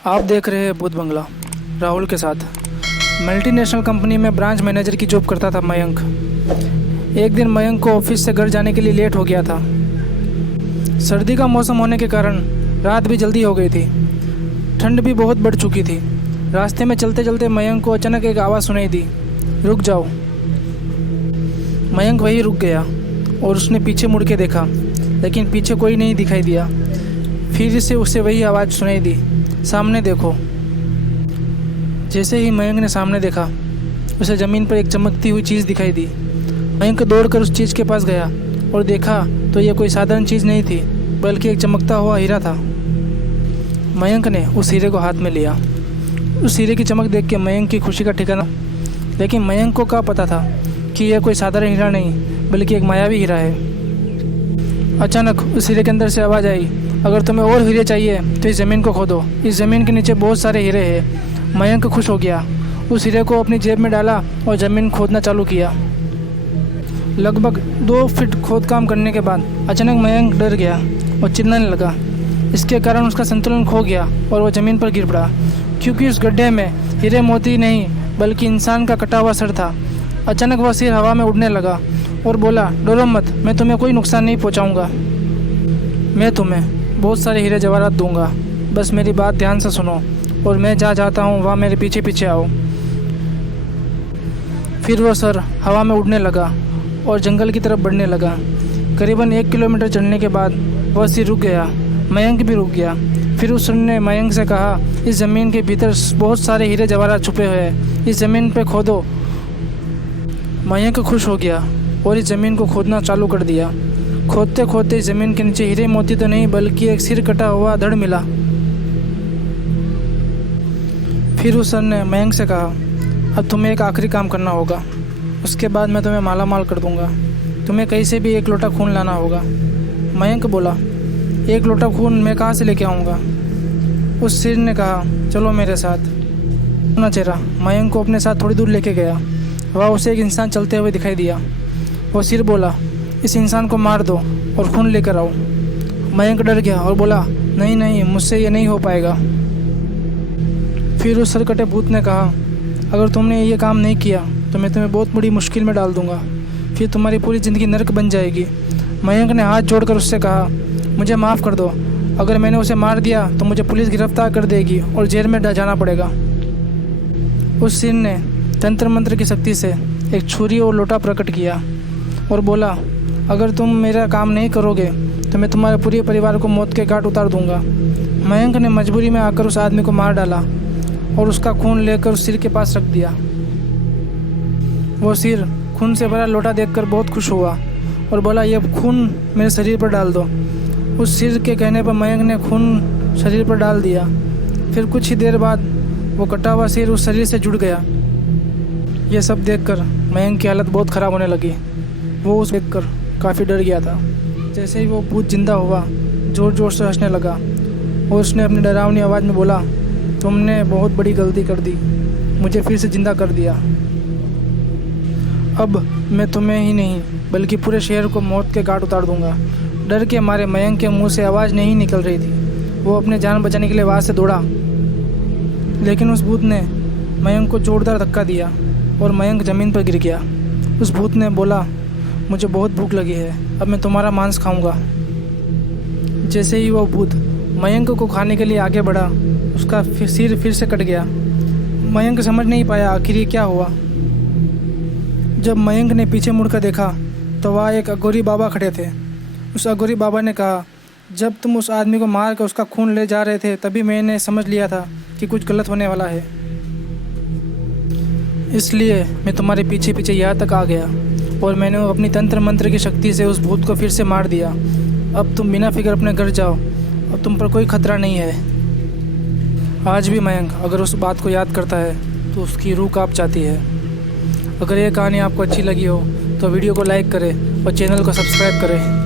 आप देख रहे हैं भूत बंगला राहुल के साथ। मल्टीनेशनल कंपनी में ब्रांच मैनेजर की जॉब करता था मयंक। एक दिन मयंक को ऑफिस से घर जाने के लिए लेट हो गया था। सर्दी का मौसम होने के कारण रात भी जल्दी हो गई थी। ठंड भी बहुत बढ़ चुकी थी। रास्ते में चलते चलते मयंक को अचानक एक आवाज़ सुनाई दी, रुक जाओ। मयंक वहीं रुक गया और उसने पीछे मुड़ के देखा, लेकिन पीछे कोई नहीं दिखाई दिया। फिर से उसे वही आवाज़ सुनाई दी, सामने देखो। जैसे ही मयंक ने सामने देखा, उसे ज़मीन पर एक चमकती हुई चीज़ दिखाई दी। मयंक दौड़कर उस चीज़ के पास गया और देखा तो यह कोई साधारण चीज़ नहीं थी, बल्कि एक चमकता हुआ हीरा था। मयंक ने उस हीरे को हाथ में लिया। उस हीरे की चमक देख के मयंक की खुशी का ठिकाना, लेकिन मयंक को क्या पता था कि यह कोई साधारण हीरा नहीं, बल्कि एक मायावी हीरा है। अचानक उस हीरे के अंदर से आवाज़ आई, अगर तुम्हें और हीरे चाहिए तो इस ज़मीन को खोदो। इस ज़मीन के नीचे बहुत सारे हीरे हैं। मयंक खुश हो गया। उस हीरे को अपनी जेब में डाला और ज़मीन खोदना चालू किया। लगभग 2 फीट खोद काम करने के बाद अचानक मयंक डर गया और चिल्लाने लगा। इसके कारण उसका संतुलन खो गया और वह ज़मीन पर गिर पड़ा, क्योंकि उस गड्ढे में हीरे मोती नहीं बल्कि इंसान का कटा हुआ सर था। अचानक वह सिर हवा में उड़ने लगा और बोला, डरो मत, मैं तुम्हें कोई नुकसान नहीं पहुंचाऊंगा। मैं तुम्हें बहुत सारे हीरे जवाहरात दूंगा, बस मेरी बात ध्यान से सुनो और मैं जहाँ जाता हूँ वहाँ मेरे पीछे पीछे आओ। फिर वो सर हवा में उड़ने लगा और जंगल की तरफ बढ़ने लगा। करीबन 1 किलोमीटर चलने के बाद वह सिर रुक गया। मयंक भी रुक गया। फिर उस सर ने मयंक से कहा, इस ज़मीन के भीतर बहुत सारे हीरे जवाहरात छुपे हुए हैं, इस ज़मीन पे खोदो। मयंक खुश हो गया और इस ज़मीन को खोदना चालू कर दिया। खोदते खोदते इस ज़मीन के नीचे हीरे मोती तो नहीं बल्कि एक सिर कटा हुआ धड़ मिला। फिर उस सर ने मयंक से कहा, अब तुम्हें एक आखिरी काम करना होगा, उसके बाद मैं तुम्हें माला माल कर दूंगा। तुम्हें कहीं से भी 1 लोटा खून लाना होगा। मयंक बोला, 1 लोटा खून मैं कहाँ से लेके आऊँगा? उस सिर ने कहा, चलो मेरे साथ। अपना चेहरा मयंक को अपने साथ थोड़ी दूर लेके गया। वह उसे एक इंसान चलते हुए दिखाई दिया। वो सिर बोला, इस इंसान को मार दो और खून लेकर आओ। मयंक डर गया और बोला, नहीं नहीं, मुझसे ये नहीं हो पाएगा। फिर उस सरकटे भूत ने कहा, अगर तुमने ये काम नहीं किया तो मैं तुम्हें बहुत बड़ी मुश्किल में डाल दूंगा, फिर तुम्हारी पूरी ज़िंदगी नर्क बन जाएगी। मयंक ने हाथ जोड़कर उससे कहा, मुझे माफ़ कर दो, अगर मैंने उसे मार दिया तो मुझे पुलिस गिरफ्तार कर देगी और जेल में जाना पड़ेगा। उस सिर ने तंत्र मंत्र की शक्ति से एक छुरी और लोटा प्रकट किया और बोला, अगर तुम मेरा काम नहीं करोगे तो मैं तुम्हारे पूरे परिवार को मौत के घाट उतार दूंगा। मयंक ने मजबूरी में आकर उस आदमी को मार डाला और उसका खून लेकर उस सिर के पास रख दिया। वो सिर खून से भरा लोटा देखकर बहुत खुश हुआ और बोला, यह खून मेरे शरीर पर डाल दो। उस सिर के कहने पर मयंक ने खून शरीर पर डाल दिया। फिर कुछ ही देर बाद वो कटा हुआ सिर उस शरीर से जुड़ गया। यह सब देखकर मयंक की हालत बहुत ख़राब होने लगी। वो उस देखकर काफ़ी डर गया था। जैसे ही वो भूत जिंदा हुआ, ज़ोर ज़ोर से हंसने लगा और उसने अपनी डरावनी आवाज़ में बोला, तुमने बहुत बड़ी गलती कर दी, मुझे फिर से जिंदा कर दिया। अब मैं तुम्हें ही नहीं बल्कि पूरे शहर को मौत के घाट उतार दूंगा। डर के मारे मयंक के मुंह से आवाज़ नहीं निकल रही थी। वो अपने जान बचाने के लिए वहाँ से दौड़ा, लेकिन उस भूत ने मयंक को जोरदार धक्का दिया और मयंक ज़मीन पर गिर गया। उस भूत ने बोला, मुझे बहुत भूख लगी है, अब मैं तुम्हारा मांस खाऊंगा। जैसे ही वो भूत मयंक को खाने के लिए आगे बढ़ा, उसका सिर फिर से कट गया। मयंक समझ नहीं पाया आखिर ये क्या हुआ। जब मयंक ने पीछे मुड़कर देखा तो वहाँ एक अघोरी बाबा खड़े थे। उस अघोरी बाबा ने कहा, जब तुम उस आदमी को मार कर उसका खून ले जा रहे थे तभी मैंने समझ लिया था कि कुछ गलत होने वाला है, इसलिए मैं तुम्हारे पीछे पीछे यहाँ तक आ गया और मैंने अपनी तंत्र मंत्र की शक्ति से उस भूत को फिर से मार दिया। अब तुम बिना फिक्र अपने घर जाओ, अब तुम पर कोई खतरा नहीं है। आज भी मयंक अगर उस बात को याद करता है तो उसकी रूह कांप जाती है। अगर ये कहानी आपको अच्छी लगी हो तो वीडियो को लाइक करें और चैनल को सब्सक्राइब करें।